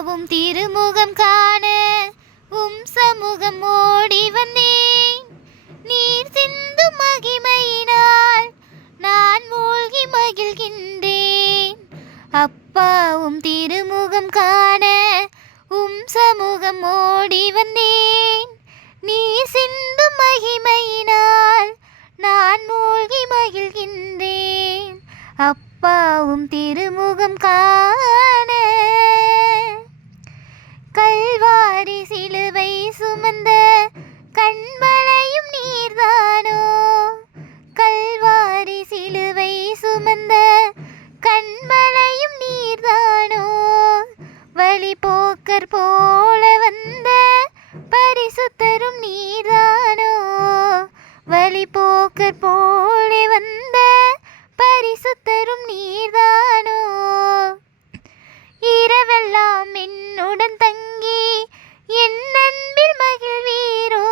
அப்பாவும் திருமுகம் காண சமூகம் ஓடி வந்தேன். நீர் சிந்து மகிமையினால் நான் மூழ்கி மகிழ்கின்றேன். அப்பாவும் திருமுகம் காண சமூகம் ஓடி வந்தேன். நீர் சிந்து மகிமையினால் நான் மூழ்கி மகிழ்கின்றேன். அப்பாவும் திருமுகம் காண கல்வாரி சிலுவை சுமந்த கண்மலையும் நீர்தானோ. கல்வாரி சிலுவை சுமந்த கண்மலையும் நீர்தானோ. வழி போக்கர் போல வந்த பரிசுத்தரும் நீர்தானோ. வழி போக்கர் போல வந்த பரிசுத்தரும் நீர்தானோ. இரவெல்லாம் என்னுடன் தங்கி என் அன்பில் மகிழ்வீரோ.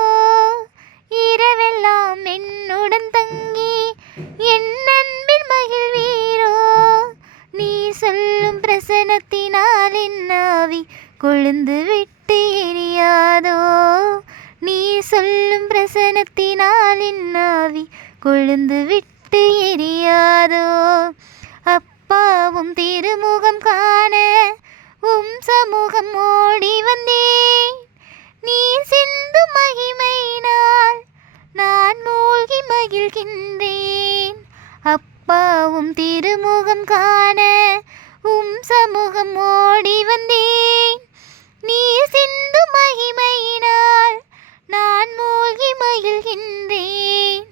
இரவெல்லாம் என்னுடன் தங்கி என் அன்பில் மகிழ்வீரோ. நீ சொல்லும் பிரசனத்தினால் என் ஆவி கொழுந்து விட்டு எரியாதோ. நீ சொல்லும் பிரசனத்தினால் என் ஆவி கொழுந்து விட்டு எரியாதோ. அப்பாவும் திருமுகம் காண சமூகம் ஓடி வந்தேன். நீர் சிந்து மகிமையினால் நான் மூழ்கி மகிழ்கின்றேன். அப்பாவும் திருமுகம் காண சமூகம் ஓடி வந்தேன். நீர் சிந்து மகிமையினால் நான் மூழ்கி மகிழ்கின்றேன்.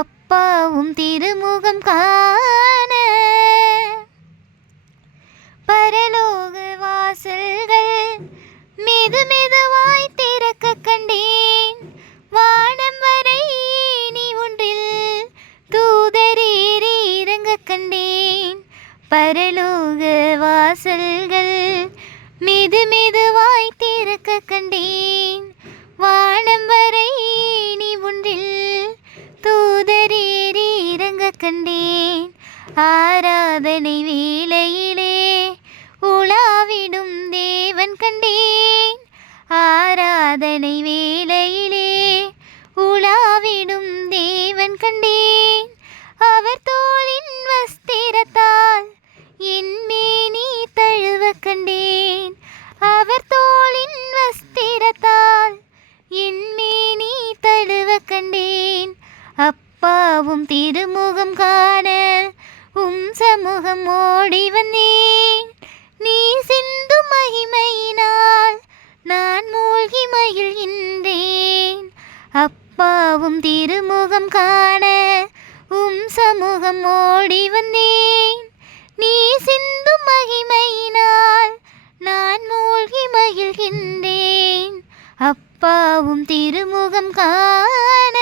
அப்பாவும் திருமுகம் காண பரலோக வாசல்கள் மெதுமெதுவாய் திறக்க கண்டேன். வானம் வரை நீ ஒன்றில் தூதரேறி இறங்க கண்டேன். பரலோக வாசல்கள் மெதுமெதுவாய் திறக்க கண்டேன். வானம் வரை நீ ஒன்றில் தூதரேறி இறங்க கண்டேன். ஆராதனை வேளையிலே உலாவிடும் தேவன் கண்டேன். ஆராதனை வேளையிலே உலாவிடும் தேவன் கண்டேன். அவர் தோளின் வஸ்திரத்தால் என் மேனி தழுவ கண்டேன். அவர் தோளின் வஸ்திரத்தால் என் மேனி தழுவ கண்டேன். அப்பாவும் திருமுகம் காண சமூகம் ஓடி வந்தேன். நீ சிந்து மகிமையினால் நான் மூழ்கி மகிழ்கின்றேன். அப்பாவும் திருமுகம் காண சமூகம் ஓடி வந்தேன். நீ சிந்து மகிமையினால் நான் மூழ்கி மகிழ்கின்றேன். அப்பாவும் திருமுகம் காண